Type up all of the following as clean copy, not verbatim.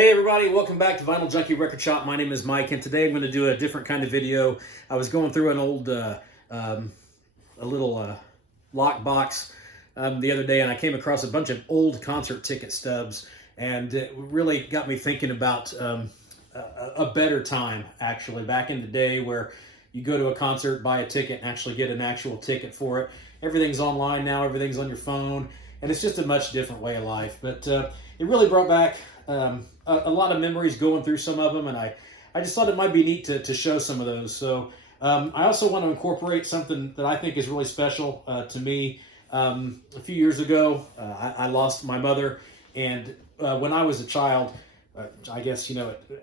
Hey everybody, welcome back to Vinyl Junkie Record Shop. My name is Mike, and today I'm going to do a different kind of video. I was going through an old, a little lock box the other day, and I came across a bunch of old concert ticket stubs, and it really got me thinking about a better time, actually, back in the day where you go to a concert, buy a ticket, and actually get an actual ticket for it. Everything's online now, everything's on your phone, and it's just a much different way of life. But it really brought back a lot of memories going through some of them, and I just thought it might be neat to show some of those. So I also want to incorporate something that I think is really special to me. A few years ago, I lost my mother, and when I was a child, I guess,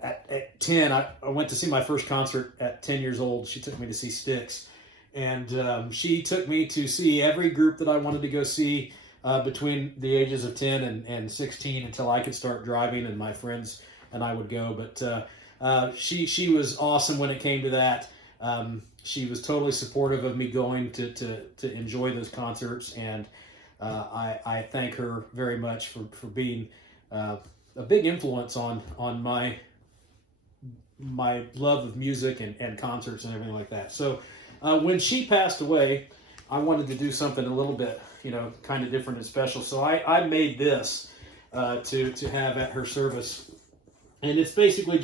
at 10, I went to see my first concert at 10 years old. She took me to see Styx, and she took me to see every group that I wanted to go see between the ages of 10 and 16 until I could start driving, and my friends and I would go. But she was awesome when it came to that. She was totally supportive of me going to enjoy those concerts, and I thank her very much for being a big influence on my love of music and concerts and everything like that. So when she passed away, I wanted to do something a little bit, kind of different and special. So I made this to have at her service. And it's basically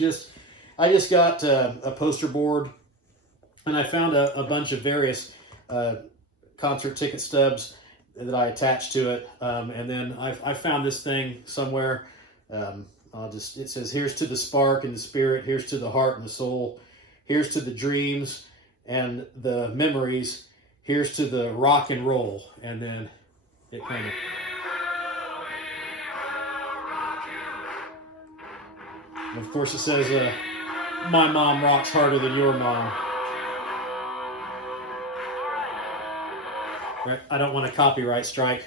I just got a poster board, and I found a bunch of various concert ticket stubs that I attached to it. And then I found this thing somewhere. It says, here's to the spark and the spirit, here's to the heart and the soul, here's to the dreams and the memories, here's to the rock and roll. And then it kind of course it says, my mom rocks harder than your mom. Right? I don't want a copyright strike.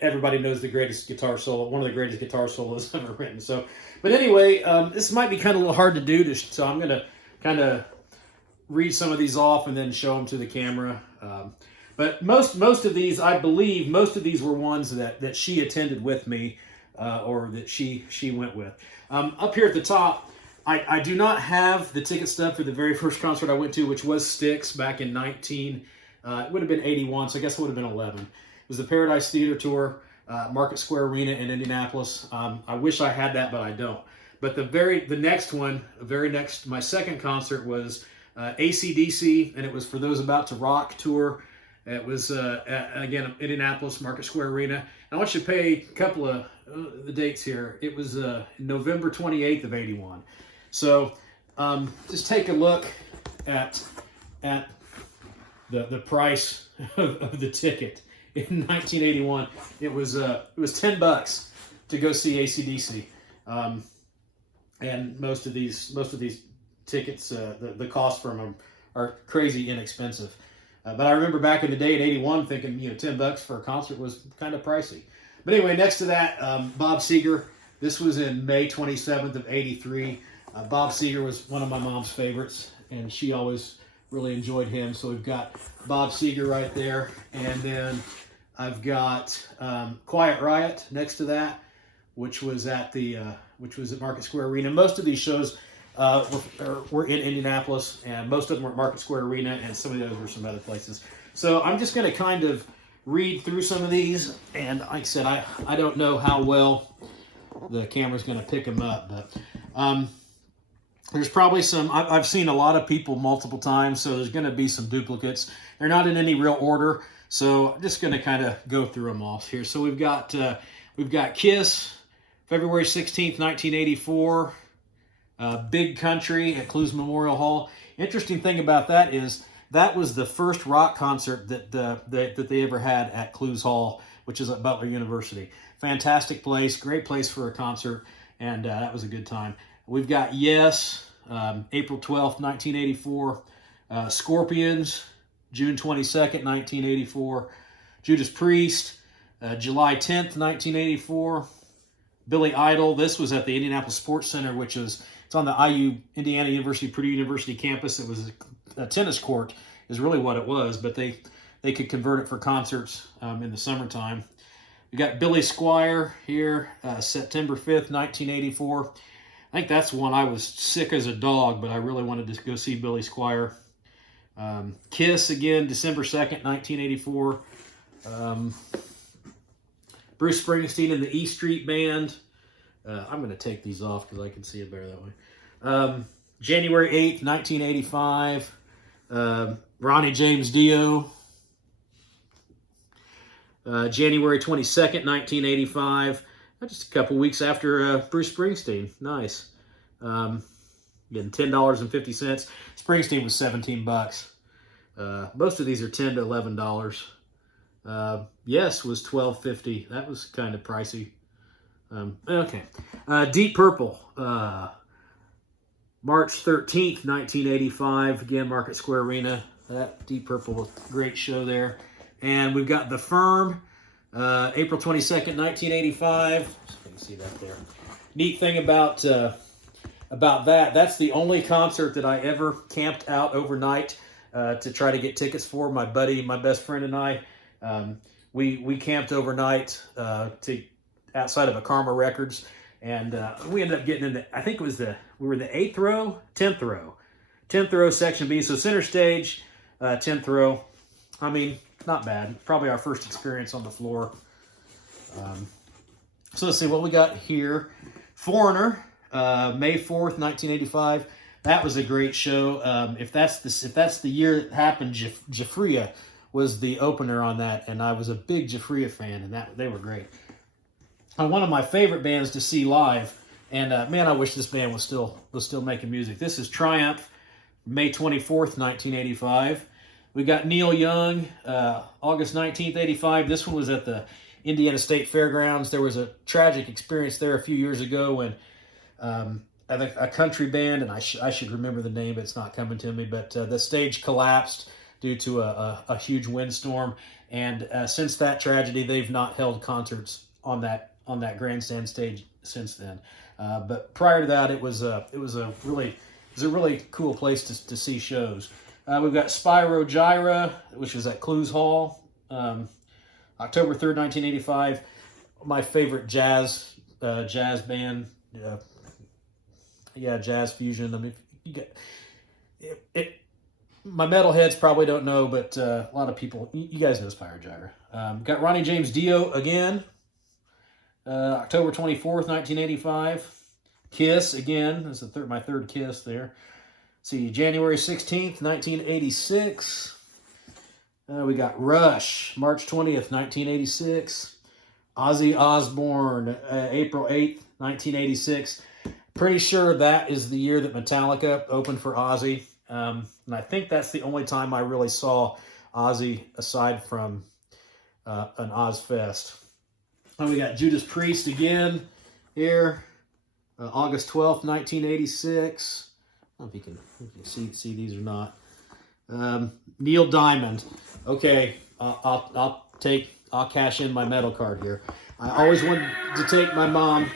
Everybody knows the greatest guitar solo, one of the greatest guitar solos ever written. So, but anyway, this might be kind of a little hard to do, so I'm going to kind of read some of these off and then show them to the camera. But most of these, I believe, most of these were ones that she attended with me, or that she went with. Up here at the top, I do not have the ticket stub for the very first concert I went to, which was Styx back in it would have been 81, so I guess it would have been 11. It was the Paradise Theater Tour, Market Square Arena in Indianapolis. I wish I had that, but I don't. But the next one, my second concert was AC/DC, and it was For Those About to Rock tour. It was, again, Indianapolis, Market Square Arena. And I want you to pay a couple of the dates here. It was November 28th of 81. So just take a look at the price of the ticket. In 1981, it was $10 to go see AC/DC. And most of these tickets, the cost for them are crazy inexpensive. But I remember back in the day in 81 thinking, $10 for a concert was kind of pricey. But anyway, next to that, Bob Seger. This was in May 27th of 83. Bob Seger was one of my mom's favorites, and she always really enjoyed him. So we've got Bob Seger right there. And then I've got Quiet Riot next to that, which was at Market Square Arena. Most of these shows were in Indianapolis, and most of them were at Market Square Arena, and some of those were some other places. So I'm just going to kind of read through some of these, and like I said, I don't know how well the camera's going to pick them up, but there's probably some, I've seen a lot of people multiple times, so there's going to be some duplicates. They're not in any real order, so I'm just going to kind of go through them all here. So we've got Kiss, February 16th, 1984. Big Country at Clues Memorial Hall. Interesting thing about that is that was the first rock concert that they ever had at Clues Hall, which is at Butler University. Fantastic place, great place for a concert, and that was a good time. We've got Yes, April 12th, 1984. Scorpions, June 22nd, 1984. Judas Priest, July 10th, 1984. Billy Idol. This was at the Indianapolis Sports Center, it's on the Indiana University, Purdue University campus. It was a tennis court is really what it was, but they could convert it for concerts in the summertime. We got Billy Squier here, September 5th, 1984. I think that's one I was sick as a dog, but I really wanted to go see Billy Squier. Kiss again, December 2nd, 1984. Bruce Springsteen and the E Street Band. I'm going to take these off because I can see it better that way. January 8th, 1985. Ronnie James Dio. January 22nd, 1985. Just a couple weeks after Bruce Springsteen. Nice. Getting $10.50. Springsteen was $17. Most of these are $10 to $11. Yes was $12.50. That was kind of pricey. Okay. Deep Purple. March 13th, 1985. Again, Market Square Arena. That Deep Purple was a great show there. And we've got The Firm. April 22nd, 1985. So you can see that there. Neat thing about that, that's the only concert that I ever camped out overnight to try to get tickets for. My buddy, my best friend, and I, we camped overnight to outside of a Karma Records, and we ended up getting in the, I think it was we were the 8th row, 10th row, 10th row, section B. So center stage, 10th row. I mean, not bad. Probably our first experience on the floor. So let's see what we got here. Foreigner, May 4th, 1985. That was a great show. If that's the year it happened, Jafria was the opener on that, and I was a big Jafria fan, and they were great. One of my favorite bands to see live, and man, I wish this band was still making music. This is Triumph, May 24th, 1985. We got Neil Young, August 19th, 85. This one was at the Indiana State Fairgrounds. There was a tragic experience there a few years ago when I think a country band, and I should remember the name, but it's not coming to me, but the stage collapsed due to a huge windstorm. And since that tragedy, they've not held concerts on that grandstand stage since then. But prior to that, it was a really cool place to see shows. We've got Spyro Gyra, which was at Clues Hall, October 3rd, 1985. My favorite jazz band, jazz fusion. I mean, you get it. My metalheads probably don't know, but a lot of people, you guys know Spyro Gyra. Got Ronnie James Dio again, October 24th, 1985. Kiss again. That's my third Kiss there. See, January 16th, 1986. We got Rush, March 20th, 1986. Ozzy Osbourne, April 8th, 1986. Pretty sure that is the year that Metallica opened for Ozzy. And I think that's the only time I really saw Ozzy aside from an Ozfest. And we got Judas Priest again here, August 12th, 1986. I don't know if you can see these or not. Neil Diamond. Okay, I'll cash in my metal card here. I always wanted to take my mom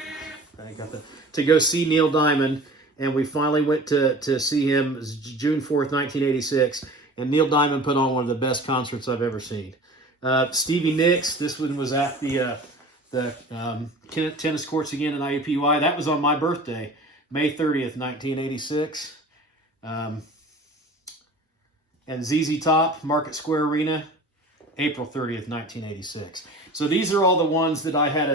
to go see Neil Diamond, and we finally went to see him June 4th, 1986, and Neil Diamond put on one of the best concerts I've ever seen. Stevie Nicks, this one was at the tennis courts again in IUPUI. That was on my birthday, May 30th, 1986. And ZZ Top, Market Square Arena, April 30th, 1986. So these are all the ones that I had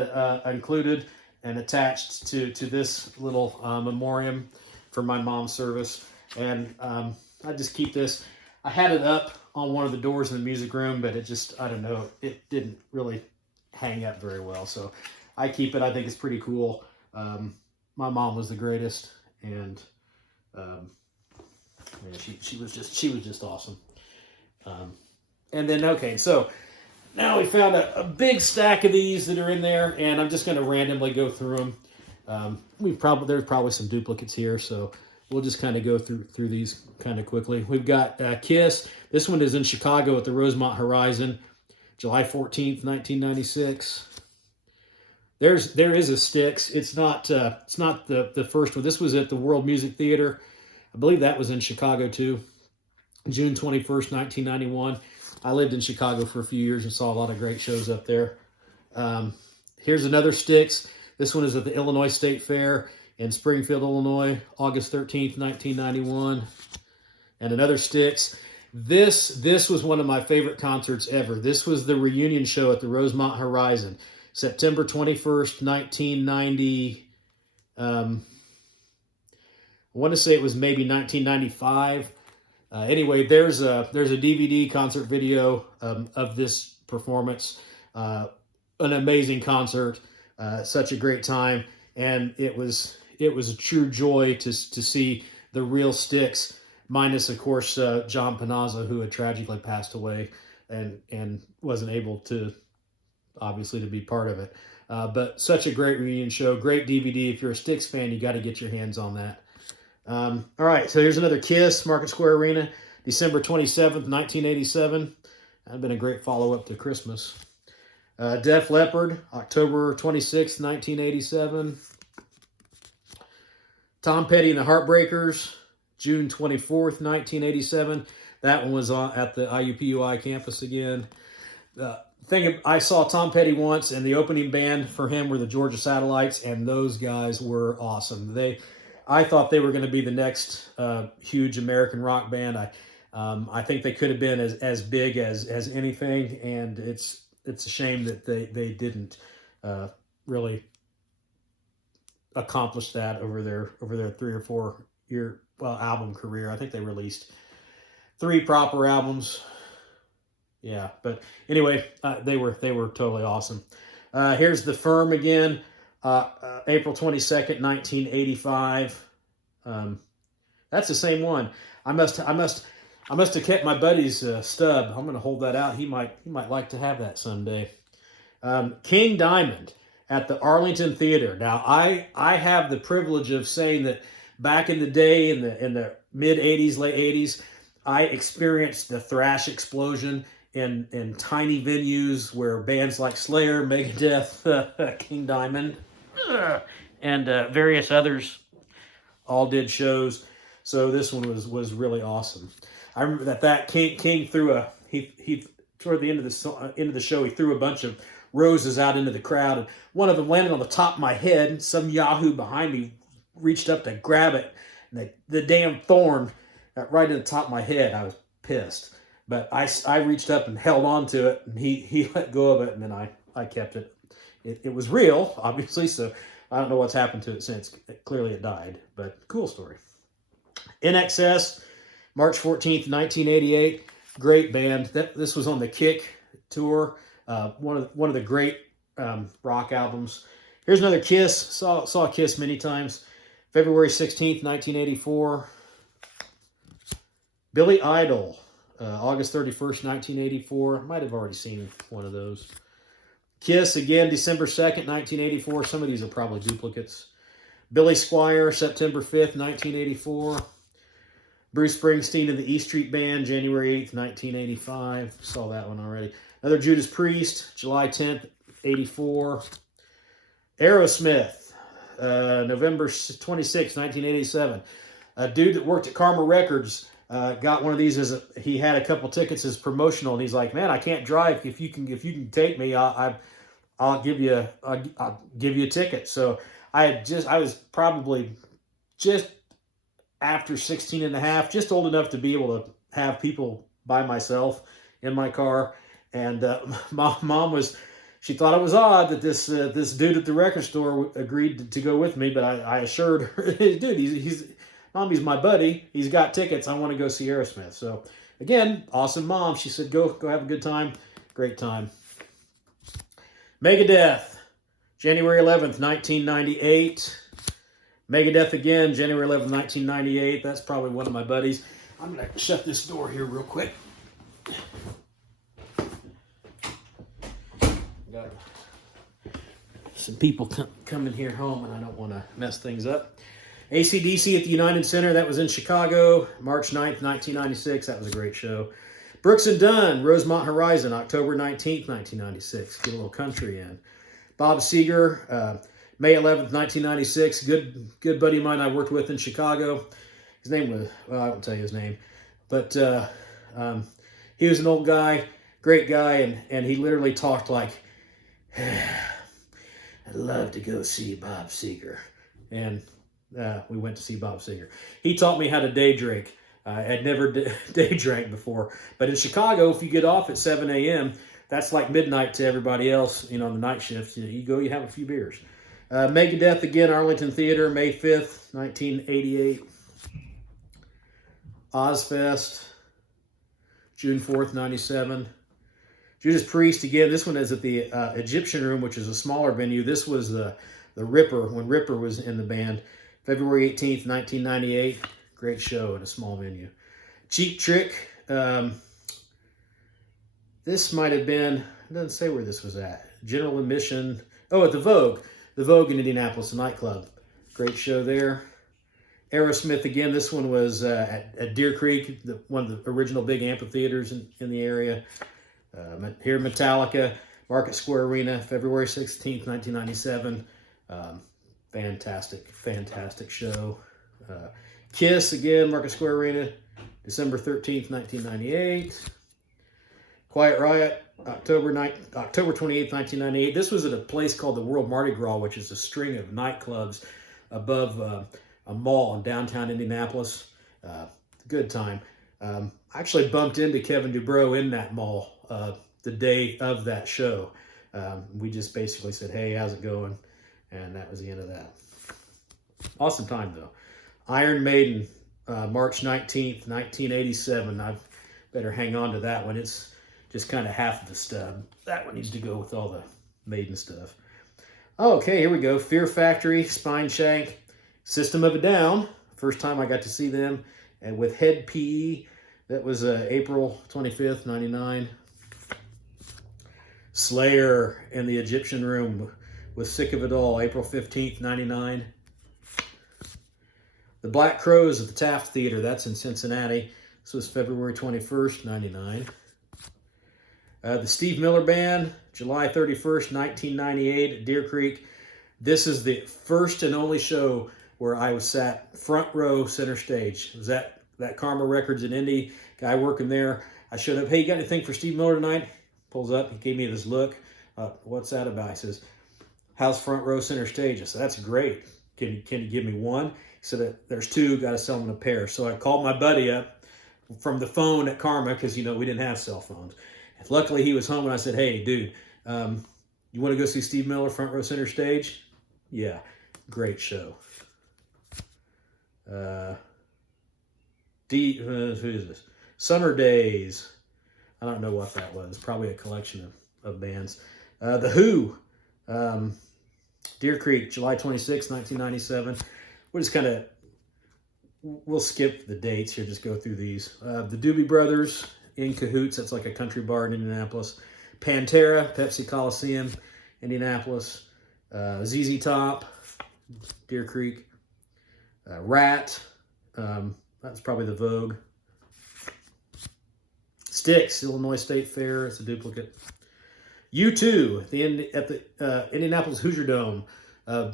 included and attached to this little memoriam for my mom's service. And I just keep this. I had it up on one of the doors in the music room, but it just, I don't know, it didn't really hang up very well. So I keep it. I think it's pretty cool. My mom was the greatest, and she was just awesome. And then, okay, so now we found a big stack of these that are in there, and I'm just going to randomly go through them. There's probably some duplicates here, so we'll just kind of go through these kind of quickly. We've got Kiss. This one is in Chicago at the Rosemont Horizon, July 14th, 1996. There is a Styx. It's not the first one. This was at the World Music Theater. I believe that was in Chicago too. June 21st, 1991. I lived in Chicago for a few years and saw a lot of great shows up there. Here's another Styx. This one is at the Illinois State Fair in Springfield, Illinois, August 13th, 1991. And another Styx. This was one of my favorite concerts ever. This was the reunion show at the Rosemont Horizon, September 21st, 1990. I want to say it was maybe 1995. Anyway, there's a DVD concert video of this performance. An amazing concert, such a great time, and it was a true joy to see the real Styx, minus of course John Panazza, who had tragically passed away and wasn't able to obviously to be part of it. But such a great reunion show, great DVD. If you're a Styx fan, you got to get your hands on that. All right, so here's another Kiss, Market Square Arena, December 27th, 1987. That'd been a great follow-up to Christmas. Def Leppard, October 26th, 1987. Tom Petty and the Heartbreakers, June 24th, 1987. That one was at the IUPUI campus again. I saw Tom Petty once, and the opening band for him were the Georgia Satellites, and those guys were awesome. I thought they were going to be the next huge American rock band. I think they could have been as big as anything, and it's a shame that they didn't really accomplish that over their 3 or 4 year album career. I think they released 3 proper albums. Yeah, but anyway, they were totally awesome. Here's The Firm again, April 22nd, 1985. That's the same one. I must have kept my buddy's stub. I'm going to hold that out. He might like to have that someday. King Diamond at the Arlington Theater. Now, I have the privilege of saying that back in the day, in the mid 80s, late 80s, I experienced the thrash explosion in tiny venues where bands like Slayer, Megadeth, King Diamond, and various others all did shows. So this one was really awesome. I remember that King threw he toward the end of the show, he threw a bunch of roses out into the crowd, and one of them landed on the top of my head. Some yahoo behind me reached up to grab it, and the damn thorn got right in the top of my head. I was pissed, but I reached up and held on to it, and he let go of it, and then I kept it. It was real, obviously, so I don't know what's happened to it since. Clearly it died, but cool story. In Excess, March 14th, 1988. Great band. This was on the Kick tour. One of the great rock albums. Here's another Kiss. Saw Kiss many times. February 16th, 1984. Billy Idol, August 31st, 1984. Might have already seen one of those. Kiss again, December 2nd, 1984. Some of these are probably duplicates. Billy Squier, September 5th, 1984. Bruce Springsteen and the E Street Band, January 8th, 1985. Saw that one already. Another Judas Priest, July 10th, 84. Aerosmith, November 26th, 1987. A dude that worked at Karma Records got one of these he had a couple tickets as promotional, and he's like, "Man, I can't drive. If you can take me, I'll give you a ticket." So I was probably just after 16 and a half, just old enough to be able to have people by myself in my car. And mom she thought it was odd that this dude at the record store agreed to go with me, but I assured her, dude, Mommy's my buddy. He's got tickets. I want to go see Aerosmith. So again, awesome mom. She said, go have a good time. Great time. Megadeth, January 11th, 1998. Megadeth again, January 11th, 1998. That's probably one of my buddies. I'm going to shut this door here real quick. Got some people coming here home, and I don't want to mess things up. AC/DC at the United Center. That was in Chicago, March 9th, 1996. That was a great show. Brooks and Dunn, Rosemont Horizon, October 19th, 1996. Get a little country in. Bob Seger, May 11th, 1996. Good buddy of mine I worked with in Chicago. His name was, well, I won't tell you his name. But he was an old guy, great guy, and he literally talked like I'd love to go see Bob Seger. And we went to see Bob Seger. He taught me how to day drink. I'd never day drank before. But in Chicago, if you get off at 7 a.m., that's like midnight to everybody else, on the night shift. You go, you have a few beers. Megadeth again, Arlington Theater, May 5th, 1988. Ozfest, June 4th, 97. Judas Priest again. This one is at the Egyptian Room, which is a smaller venue. This was the Ripper, when Ripper was in the band. February 18th, 1998. Great show at a small venue. Cheap Trick. This might have been, it doesn't say where this was at. General admission. Oh, at the Vogue. The Vogue in Indianapolis, a nightclub. Great show there. Aerosmith again. This one was at Deer Creek, one of the original big amphitheaters in the area. Here, Metallica, Market Square Arena, February 16th, 1997. Fantastic show. Kiss again, Market Square Arena, December 13th, 1998. Quiet Riot, October 28th, 1998. This was at a place called the World Mardi Gras, which is a string of nightclubs above a mall in downtown Indianapolis. Good time. I actually bumped into Kevin Dubrow in that mall the day of that show. We just basically said, hey, how's it going? And that was the end of that. Awesome time, though. Iron Maiden, March 19th, 1987. I better hang on to that one. It's just kind of half of the stub. That one needs to go with all the Maiden stuff. Okay, here we go. Fear Factory, Spine Shank, System of a Down. First time I got to see them. And with Head PE, that was April 25th, 99. Slayer in the Egyptian Room with Sick of It All, April 15th, 99. The Black Crowes at the Taft Theater, that's in Cincinnati. This was February 21st, 99. The Steve Miller Band, July 31st, 1998 at Deer Creek. This is the first and only show where I was sat front row center stage. It was that Karma Records in Indy, guy working there. I showed up, hey, you got anything for Steve Miller tonight? Pulls up, he gave me this look. What's that about? He says, how's front row center stage? I said, that's great. Can you give me one? He said, there's two, got to sell them in a pair. So I called my buddy up from the phone at Karma, because, we didn't have cell phones. And luckily, he was home, and I said, hey, dude, you want to go see Steve Miller front row center stage? Yeah, great show. Who is this? Summer Days. I don't know what that was. Probably a collection of bands. The Who. Deer Creek, July 26, 1997. We'll skip the dates here, just go through these. The Doobie Brothers, In Cahoots, that's like a country bar in Indianapolis. Pantera, Pepsi Coliseum, Indianapolis. ZZ Top, Deer Creek. Rat, that's probably the Vogue. Styx, Illinois State Fair, it's a duplicate. U2 at the Indianapolis Hoosier Dome.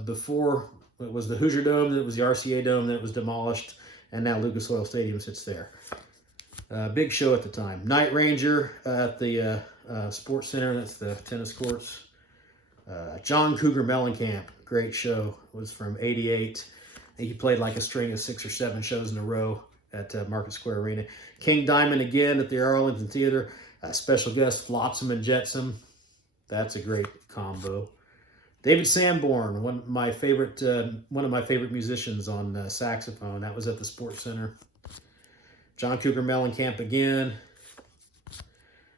Before it was the Hoosier Dome, then it was the RCA Dome, then it was demolished, and now Lucas Oil Stadium sits there. Big show at the time. Night Ranger at the Sports Center, that's the tennis courts. John Cougar Mellencamp, great show. It was from '88. He played like a string of 6 or 7 shows in a row at Market Square Arena. King Diamond again at the Arlington Theater. Special guest Flotsam and Jetsam. That's a great combo. David Sanborn, one of my favorite musicians on saxophone. That was at the Sports Center. John Cougar Mellencamp again.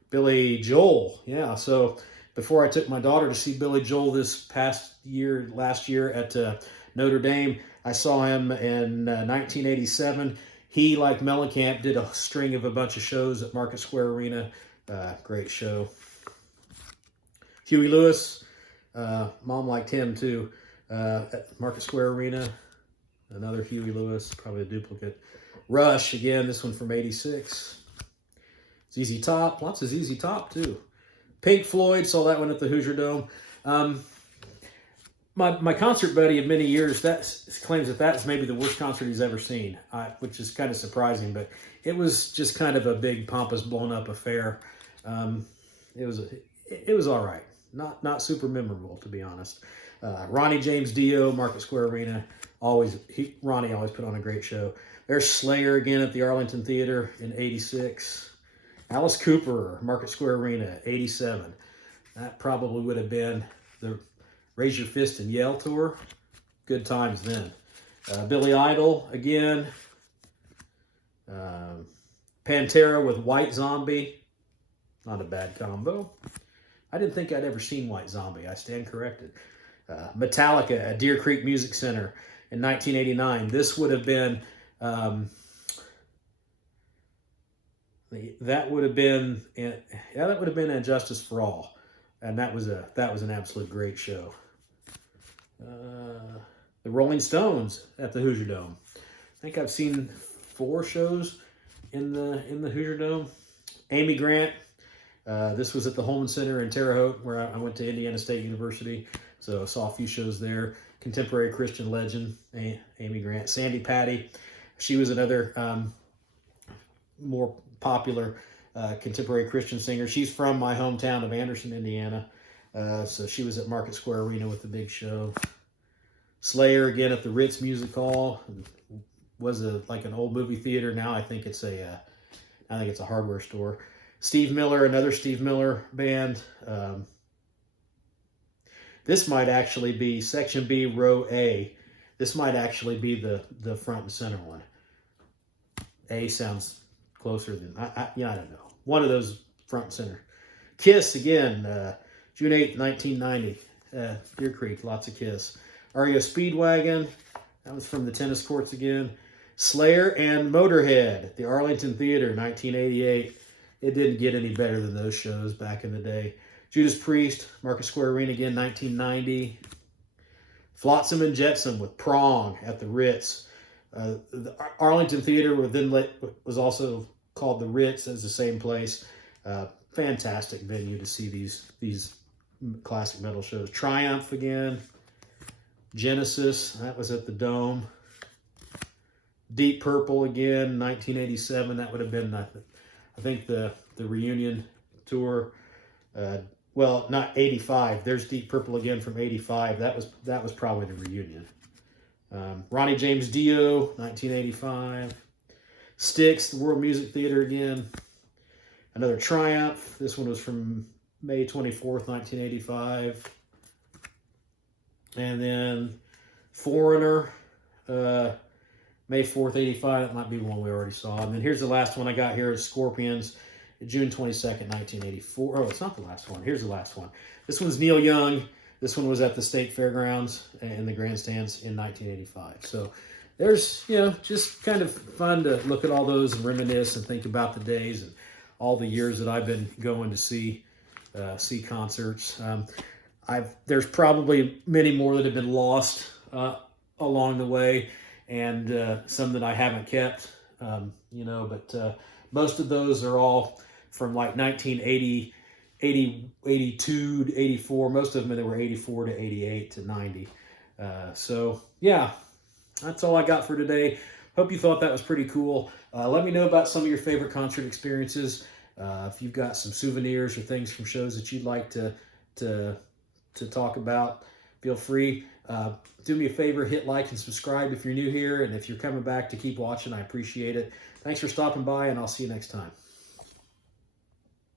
Billy Joel, yeah. So before I took my daughter to see Billy Joel last year at Notre Dame, I saw him in 1987. He, like Mellencamp, did a string of a bunch of shows at Market Square Arena. Great show. Huey Lewis, mom liked him too, at Market Square Arena. Another Huey Lewis, probably a duplicate. Rush, again, this one from '86. ZZ Top, lots of ZZ Top too. Pink Floyd, saw that one at the Hoosier Dome. My concert buddy of many years claims that's maybe the worst concert he's ever seen, which is kind of surprising, but it was just kind of a big, pompous, blown-up affair. It was all right. not super memorable, to be honest. Ronnie James Dio, Market Square Arena. Ronnie always put on a great show. There's Slayer again at the Arlington Theater in '86. Alice Cooper, Market Square Arena, '87. That probably would have been the Raise Your Fist and Yell tour. Good times then. Billy Idol again. Pantera with White Zombie. Not a bad combo. I didn't think I'd ever seen White Zombie. I stand corrected. Metallica at Deer Creek Music Center in 1989. This would have been that would have been And Justice for All, and that was an absolute great show. The Rolling Stones at the Hoosier Dome. I think I've seen 4 shows in the Hoosier Dome. Amy Grant. This was at the Holman Center in Terre Haute, where I went to Indiana State University, so I saw a few shows there. Contemporary Christian legend, Amy Grant. Sandy Patty, she was another more popular contemporary Christian singer. She's from my hometown of Anderson, Indiana, so she was at Market Square Arena with the big show. Slayer again at the Ritz Music Hall. Was like an old movie theater. Now I think it's a hardware store. Steve Miller, another Steve Miller band. This might actually be Section B, Row A. This might actually be the front and center one. A sounds closer than, I don't know. One of those front and center. Kiss again, June 8th, 1990. Deer Creek, lots of Kiss. REO Speedwagon, that was from the tennis courts again. Slayer and Motorhead at the Arlington Theater, 1988. It didn't get any better than those shows back in the day. Judas Priest, Market Square Arena again, 1990. Flotsam and Jetsam with Prong at the Ritz. The Arlington Theater was also called the Ritz, as the same place. Fantastic venue to see these classic metal shows. Triumph again. Genesis, that was at the Dome. Deep Purple again, 1987. That would have been, I think, the reunion tour. Well, not 85. There's Deep Purple again from 85. That was probably the reunion. Ronnie James Dio, 1985. Styx, the World Music Theater again. Another Triumph. This one was from May 24th, 1985. And then Foreigner, May 4th, 85. That might be one we already saw. And then here's the last one I got here is Scorpions, June 22nd, 1984. Oh, it's not the last one. Here's the last one. This one's Neil Young. This one was at the State Fairgrounds in the grandstands in 1985. So there's, just kind of fun to look at all those and reminisce and think about the days and all the years that I've been going to see concerts. There's probably many more that have been lost along the way, and some that I haven't kept, but most of those are all from like 1980, 82 to 84. Most of them, they were 84 to 88 to 90. So yeah, that's all I got for today. Hope you thought that was pretty cool. Let me know about some of your favorite concert experiences. If you've got some souvenirs or things from shows that you'd like to talk about, feel free. Do me a favor, hit like and subscribe if you're new here, and if you're coming back to keep watching, I appreciate it. Thanks for stopping by, and I'll see you next time.